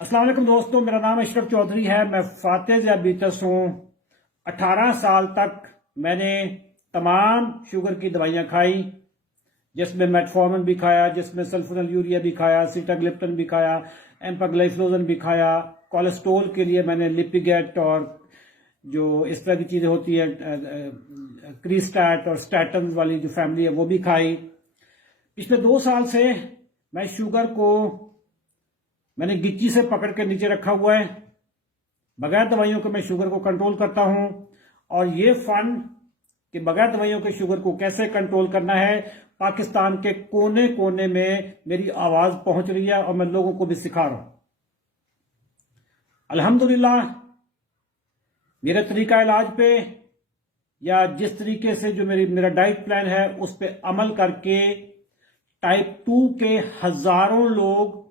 अस्सलाम वालेकुम दोस्तों, मेरा नाम अशरफ चौधरी है। मैं फातेह ज़ियाबीतस हूँ। 18 साल तक मैंने तमाम शुगर की दवाइयाँ खाई, जिसमें मेटफॉर्मिन भी खाया, जिसमें सल्फोनिल यूरिया भी खाया, सीटाग्लिप्टन भी खाया, एम्पाग्लाइफ्लोजन भी खाया। कोलेस्ट्रोल के लिए मैंने लिपिगेट और जो इस तरह की चीज़ें होती है क्रीस्टैट और स्टैटन वाली जो फैमिली है वो भी खाई। पिछले 2 साल से मैं शुगर को मैंने गिच्ची से पकड़ के नीचे रखा हुआ है। बगैर दवाइयों के मैं शुगर को कंट्रोल करता हूं, और ये फन कि बगैर दवाइयों के शुगर को कैसे कंट्रोल करना है, पाकिस्तान के कोने कोने में मेरी आवाज पहुंच रही है और मैं लोगों को भी सिखा रहा हूं। अल्हम्दुलिल्लाह, मेरे तरीका इलाज पे या जिस तरीके से जो मेरा डाइट प्लान है उस पर अमल करके टाइप 2 के हजारों लोग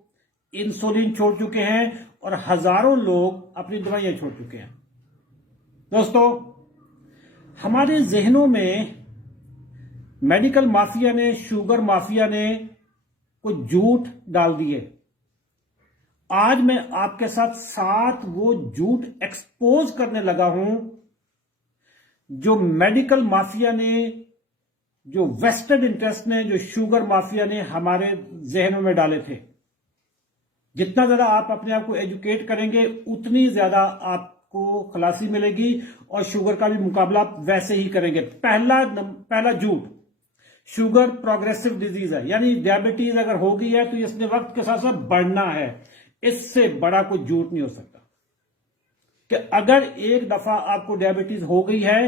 इंसुलिन छोड़ चुके हैं और हजारों लोग अपनी दवाइयां छोड़ चुके हैं। दोस्तों, हमारे जहनों में मेडिकल माफिया ने, शुगर माफिया ने कुछ झूठ डाल दिए। आज मैं आपके साथ 7 वो झूठ एक्सपोज करने लगा हूं जो मेडिकल माफिया ने, जो वेस्टेड इंटरेस्ट ने, जो शुगर माफिया ने हमारे जहनों में डाले थे। जितना ज्यादा आप अपने आप को एजुकेट करेंगे उतनी ज्यादा आपको खलासी मिलेगी और शुगर का भी मुकाबला आप वैसे ही करेंगे। पहला झूठ, शुगर प्रोग्रेसिव डिजीज है, यानी डायबिटीज अगर हो गई है तो इसने वक्त के साथ साथ बढ़ना है। इससे बड़ा कोई झूठ नहीं हो सकता कि अगर एक दफा आपको डायबिटीज हो गई है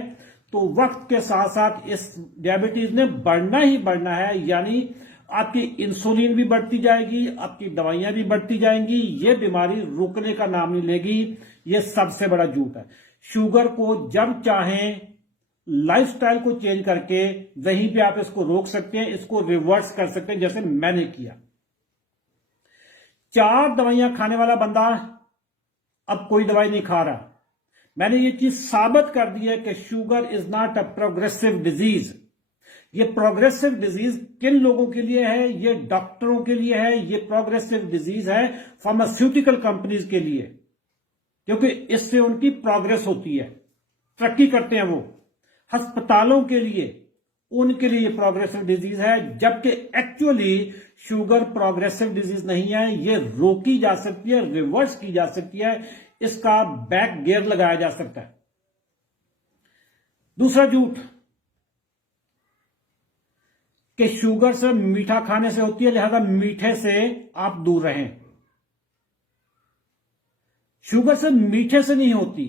तो वक्त के साथ साथ इस डायबिटीज ने बढ़ना ही बढ़ना है, यानी आपकी इंसुलिन भी बढ़ती जाएगी, आपकी दवाइयां भी बढ़ती जाएंगी, ये बीमारी रुकने का नाम नहीं लेगी। ये सबसे बड़ा झूठ है। शुगर को जब चाहें लाइफस्टाइल को चेंज करके वहीं पे आप इसको रोक सकते हैं, इसको रिवर्स कर सकते हैं, जैसे मैंने किया। 4 दवाइयां खाने वाला बंदा अब कोई दवाई नहीं खा रहा। मैंने ये चीज साबित कर दी है कि sugar is not a progressive disease. ये प्रोग्रेसिव डिजीज किन लोगों के लिए है? ये डॉक्टरों के लिए है। ये प्रोग्रेसिव डिजीज है फार्मास्यूटिकल कंपनीज के लिए, क्योंकि इससे उनकी प्रोग्रेस होती है, तरक्की करते हैं वो। अस्पतालों के लिए, उनके लिए प्रोग्रेसिव डिजीज है, जबकि एक्चुअली शुगर प्रोग्रेसिव डिजीज नहीं है। ये रोकी जा सकती है, रिवर्स की जा सकती है, इसका बैक गियर लगाया जा सकता है। दूसरा झूठ कि शुगर से मीठा खाने से होती है, लिहाजा मीठे से आप दूर रहें। शुगर से मीठे से नहीं होती।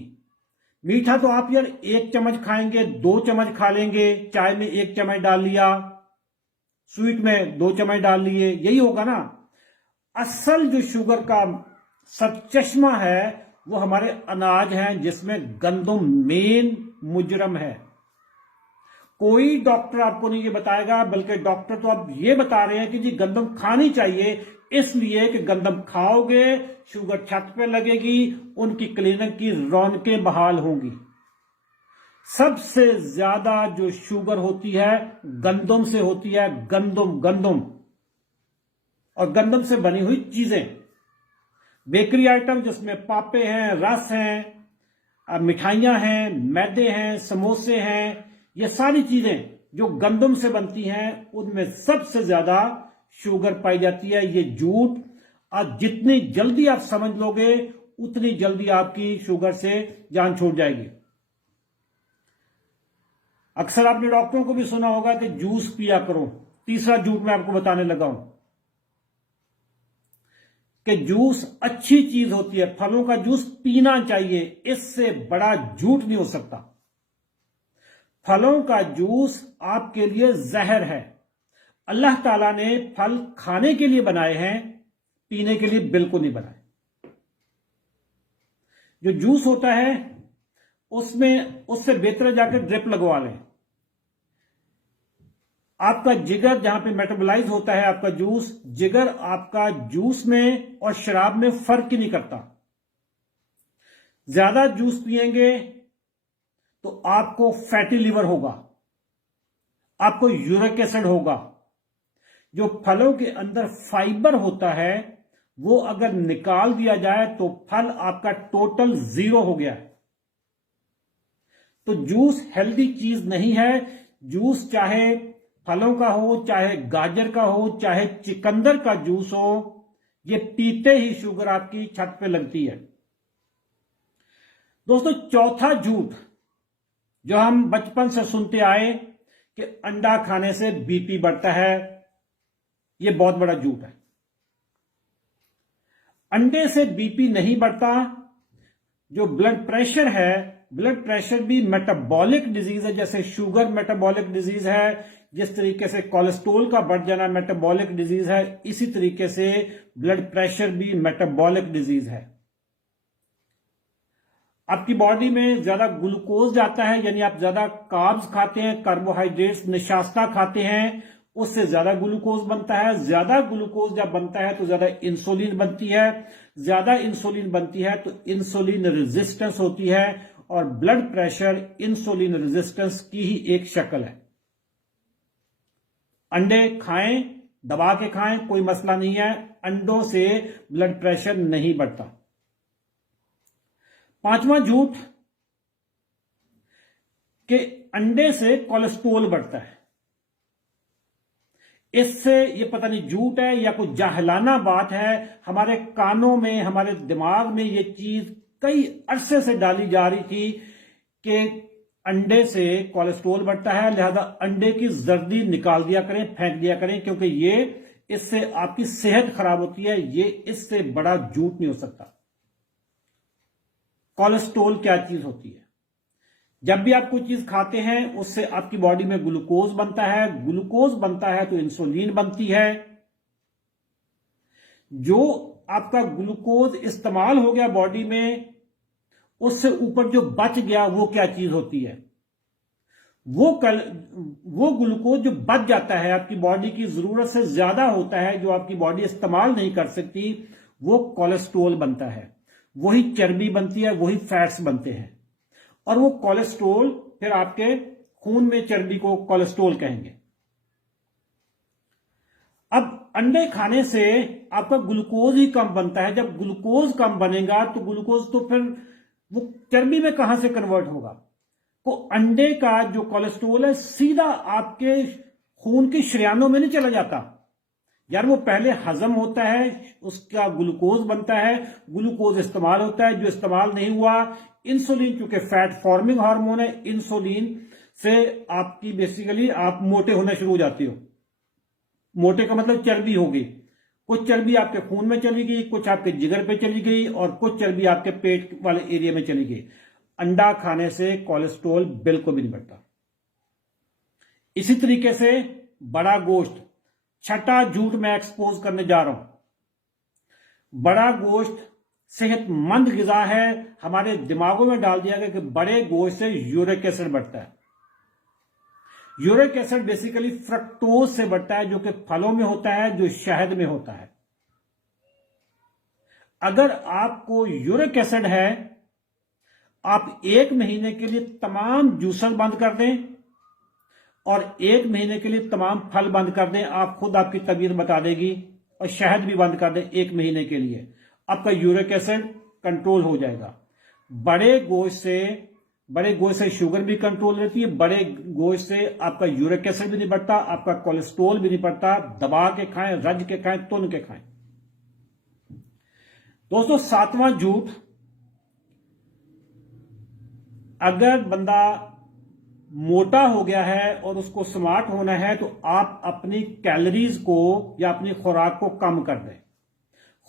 मीठा तो आप यार 1 चम्मच खाएंगे, 2 चम्मच खा लेंगे, चाय में 1 चम्मच डाल लिया, स्वीट में 2 चम्मच डाल लिए, यही होगा ना। असल जो शुगर का सरचश्मा है वो हमारे अनाज हैं, जिसमें गंदम मेन मुजरम है। कोई डॉक्टर आपको नहीं ये बताएगा, बल्कि डॉक्टर तो अब ये बता रहे हैं कि जी गंदम खानी चाहिए, इसलिए कि गंदम खाओगे शुगर छत पे लगेगी, उनकी क्लिनिक की रौनकें बहाल होंगी। सबसे ज्यादा जो शुगर होती है गंदम से होती है, गंदम और गंदम से बनी हुई चीजें, बेकरी आइटम जिसमें पापे हैं, रस हैं, मिठाइयां हैं, मैदे हैं, समोसे हैं, ये सारी चीजें जो गंदम से बनती हैं उनमें सबसे ज्यादा शुगर पाई जाती है। ये झूठ आज जितनी जल्दी आप समझ लोगे उतनी जल्दी आपकी शुगर से जान छूट जाएगी। अक्सर आपने डॉक्टरों को भी सुना होगा कि जूस पिया करो। तीसरा झूठ मैं आपको बताने लगा हूं कि जूस अच्छी चीज होती है, फलों का जूस पीना चाहिए, इससे बड़ा झूठ नहीं हो सकता। फलों का जूस आपके लिए जहर है। अल्लाह ताला ने फल खाने के लिए बनाए हैं, पीने के लिए बिल्कुल नहीं बनाए। जो जूस होता है उसमें उससे बेहतर जाकर ड्रिप लगवा लें। आपका जिगर जहां पे मेटाबोलाइज होता है आपका जूस, जिगर आपका जूस में और शराब में फर्क ही नहीं करता। ज्यादा जूस पिएंगे तो आपको फैटी लिवर होगा, आपको यूरिक एसिड होगा। जो फलों के अंदर फाइबर होता है वो अगर निकाल दिया जाए तो फल आपका टोटल 0 हो गया है। तो जूस हेल्दी चीज नहीं है। जूस चाहे फलों का हो, चाहे गाजर का हो, चाहे चिकंदर का जूस हो, ये पीते ही शुगर आपकी छत पे लगती है। दोस्तों, चौथा झूठ जो हम बचपन से सुनते आए कि अंडा खाने से बीपी बढ़ता है, यह बहुत बड़ा झूठ है। अंडे से बीपी नहीं बढ़ता। जो ब्लड प्रेशर है, ब्लड प्रेशर भी मेटाबॉलिक डिजीज है। जैसे शुगर मेटाबॉलिक डिजीज है, जिस तरीके से कोलेस्ट्रॉल का बढ़ जाना मेटाबॉलिक डिजीज है, इसी तरीके से ब्लड प्रेशर भी मेटाबॉलिक डिजीज है। आपकी बॉडी में ज्यादा ग्लूकोज जाता है, यानी आप ज्यादा कार्ब्स खाते हैं, कार्बोहाइड्रेट्स निशास्ता खाते हैं, उससे ज्यादा ग्लूकोज बनता है। ज्यादा ग्लूकोज जब बनता है तो ज्यादा इंसुलिन बनती है। ज्यादा इंसुलिन बनती है तो इंसुलिन रेजिस्टेंस होती है, और ब्लड प्रेशर इंसुलिन रेजिस्टेंस की ही एक शक्ल है। अंडे खाएं, दबा के खाएं, कोई मसला नहीं है। अंडों से ब्लड प्रेशर नहीं बढ़ता। पांचवा झूठ कि अंडे से कोलेस्ट्रॉल बढ़ता है। इससे ये पता नहीं झूठ है या कोई जाहलाना बात है। हमारे कानों में, हमारे दिमाग में ये चीज कई अरसे से डाली जा रही थी कि अंडे से कोलेस्ट्रॉल बढ़ता है, लिहाजा अंडे की जर्दी निकाल दिया करें, फेंक दिया करें, क्योंकि ये इससे आपकी सेहत खराब होती है। ये इससे बड़ा झूठ नहीं हो सकता। कोलेस्ट्रॉल क्या चीज होती है? जब भी आप कोई चीज खाते हैं उससे आपकी बॉडी में ग्लूकोज बनता है। ग्लूकोज बनता है तो इंसुलिन बनती है। जो आपका ग्लूकोज इस्तेमाल हो गया बॉडी में, उससे ऊपर जो बच गया वो क्या चीज होती है? वो ग्लूकोज जो बच जाता है, आपकी बॉडी की जरूरत से ज्यादा होता है, जो आपकी बॉडी इस्तेमाल नहीं कर सकती, वो कोलेस्ट्रॉल बनता है। वही चर्बी बनती है, वही फैट्स बनते हैं, और वो कोलेस्ट्रॉल फिर आपके खून में चर्बी को कोलेस्ट्रॉल कहेंगे। अब अंडे खाने से आपका ग्लूकोज ही कम बनता है। जब ग्लूकोज कम बनेगा तो ग्लूकोज तो फिर वो चर्बी में कहां से कन्वर्ट होगा? तो अंडे का जो कोलेस्ट्रॉल है सीधा आपके खून की शरियानों में नहीं चला जाता यार। वो पहले हजम होता है, उसका ग्लूकोज बनता है, ग्लूकोज इस्तेमाल होता है। जो इस्तेमाल नहीं हुआ, इंसुलिन, चूंकि फैट फॉर्मिंग हार्मोन है, इंसुलिन से आपकी बेसिकली आप मोटे होना शुरू हो जाते हो। मोटे का मतलब चर्बी हो गई। कुछ चर्बी आपके खून में चली गई, कुछ आपके जिगर पे चली गई, और कुछ चर्बी आपके पेट वाले एरिया में चली गई। अंडा खाने से कोलेस्ट्रॉल बिल्कुल भी नहीं बढ़ता। इसी तरीके से बड़ा गोश्त, छठा झूठ मैं एक्सपोज करने जा रहा हूं। बड़ा गोश्त सेहतमंद गिजा है। हमारे दिमागों में डाल दिया गया कि बड़े गोश्त से यूरिक एसिड बढ़ता है। यूरिक एसिड बेसिकली फ्रक्टोज से बढ़ता है, जो कि फलों में होता है, जो शहद में होता है। अगर आपको यूरिक एसिड है, आप 1 महीने के लिए तमाम जूसर बंद कर दें और 1 महीने के लिए तमाम फल बंद कर दें, आप खुद आपकी तबीयत बता देगी। और शहद भी बंद कर दें 1 महीने के लिए, आपका यूरिक एसिड कंट्रोल हो जाएगा। बड़े गोश्त से शुगर भी कंट्रोल रहती है। बड़े गोश्त से आपका यूरिक एसिड भी नहीं बढ़ता, आपका कोलेस्ट्रॉल भी नहीं बढ़ता। दबा के खाएं, रज के खाएं, तुन के खाएं। दोस्तों, 7वां झूठ, अगर बंदा मोटा हो गया है और उसको स्मार्ट होना है तो आप अपनी कैलोरीज को या अपनी खुराक को कम कर दें।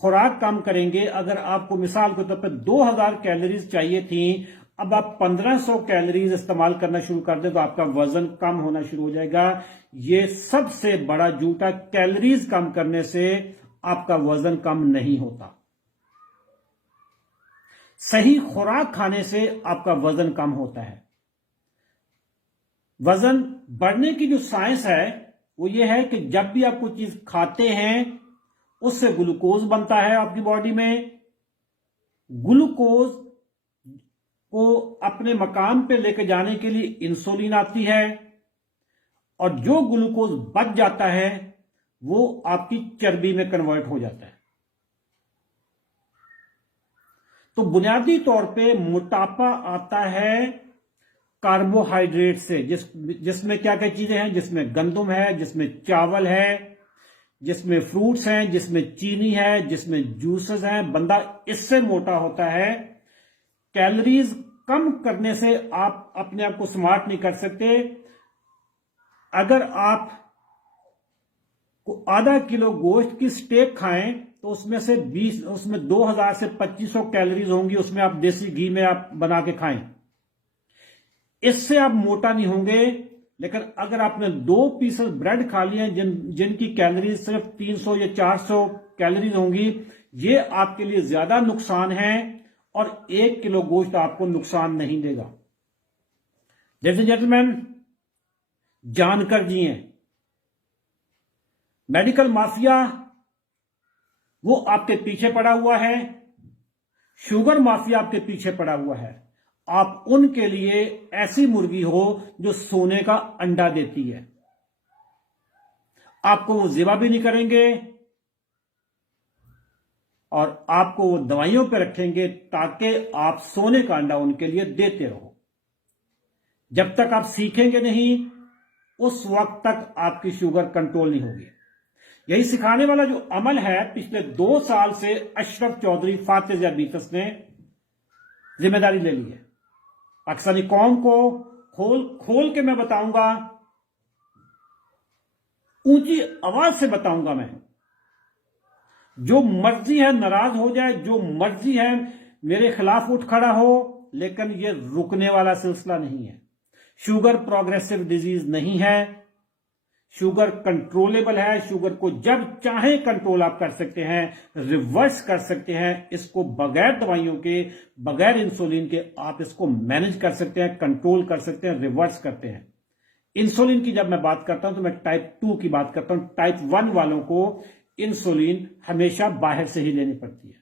खुराक कम करेंगे, अगर आपको मिसाल के तौर पर 2000 कैलोरीज चाहिए थी, अब आप 1500 कैलोरीज इस्तेमाल करना शुरू कर दें तो आपका वजन कम होना शुरू हो जाएगा। यह सबसे बड़ा झूठ है। कैलोरीज कम करने से आपका वजन कम नहीं होता। सही खुराक खाने से आपका वजन कम होता है। वजन बढ़ने की जो साइंस है वो ये है कि जब भी आप कोई चीज खाते हैं उससे ग्लूकोज बनता है आपकी बॉडी में। ग्लूकोज को अपने मकाम पे लेके जाने के लिए इंसुलिन आती है, और जो ग्लूकोज बच जाता है वो आपकी चर्बी में कन्वर्ट हो जाता है। तो बुनियादी तौर पे मोटापा आता है कार्बोहाइड्रेट से, जिसमें क्या क्या चीजें हैं, जिसमें गंदम है, जिसमें चावल है, जिसमें फ्रूट्स हैं, जिसमें चीनी है, जिसमें जूसेस हैं। बंदा इससे मोटा होता है। कैलोरीज कम करने से आप अपने आप को स्मार्ट नहीं कर सकते। अगर आप आधा किलो गोश्त की स्टेक खाएं तो उसमें 2000 से 2500 कैलोरीज होंगी। उसमें आप देसी घी में आप बना के खाएं, इससे आप मोटा नहीं होंगे। लेकिन अगर आपने 2 पीसेस ब्रेड खा लिए जिनकी कैलोरीज सिर्फ 300 या 400 कैलोरीज होंगी, ये आपके लिए ज्यादा नुकसान है और 1 किलो गोश्त आपको नुकसान नहीं देगा। लेडीज एंड जेंटलमैन, जानकर जिए। मेडिकल माफिया वो आपके पीछे पड़ा हुआ है, शुगर माफिया आपके पीछे पड़ा हुआ है। आप उनके लिए ऐसी मुर्गी हो जो सोने का अंडा देती है। आपको वो ज़िबा भी नहीं करेंगे और आपको वो दवाइयों पे रखेंगे ताकि आप सोने का अंडा उनके लिए देते रहो। जब तक आप सीखेंगे नहीं, उस वक्त तक आपकी शुगर कंट्रोल नहीं होगी। यही सिखाने वाला जो अमल है, पिछले 2 साल से अशरफ चौधरी फातेह ज़ियाबीतस ने जिम्मेदारी ले ली है। पाकिस्तानी कौम को खोल के मैं बताऊंगा, ऊंची आवाज से बताऊंगा। मैं जो मर्जी है नाराज हो जाए, जो मर्जी है मेरे खिलाफ उठ खड़ा हो, लेकिन ये रुकने वाला सिलसिला नहीं है। शुगर प्रोग्रेसिव डिजीज नहीं है, शुगर कंट्रोलेबल है। शुगर को जब चाहे कंट्रोल आप कर सकते हैं, रिवर्स कर सकते हैं। इसको बगैर दवाइयों के, बगैर इंसुलिन के आप इसको मैनेज कर सकते हैं, कंट्रोल कर सकते हैं, रिवर्स करते हैं। इंसुलिन की जब मैं बात करता हूं तो मैं टाइप 2 की बात करता हूं। टाइप 1 वालों को इंसुलिन हमेशा बाहर से ही लेनी पड़ती है।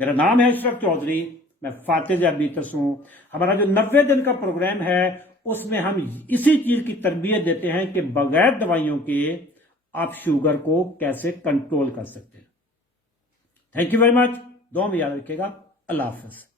मेरा नाम है अशरफ चौधरी, मैं फातेह ज़ियाबीतस हूं। हमारा जो 90 दिन का प्रोग्राम है, उसमें हम इसी चीज की तरबियत देते हैं कि बगैर दवाइयों के आप शुगर को कैसे कंट्रोल कर सकते हैं। Thank you very much. दुआ में याद रखिएगा। अल्लाह हाफ़िज़।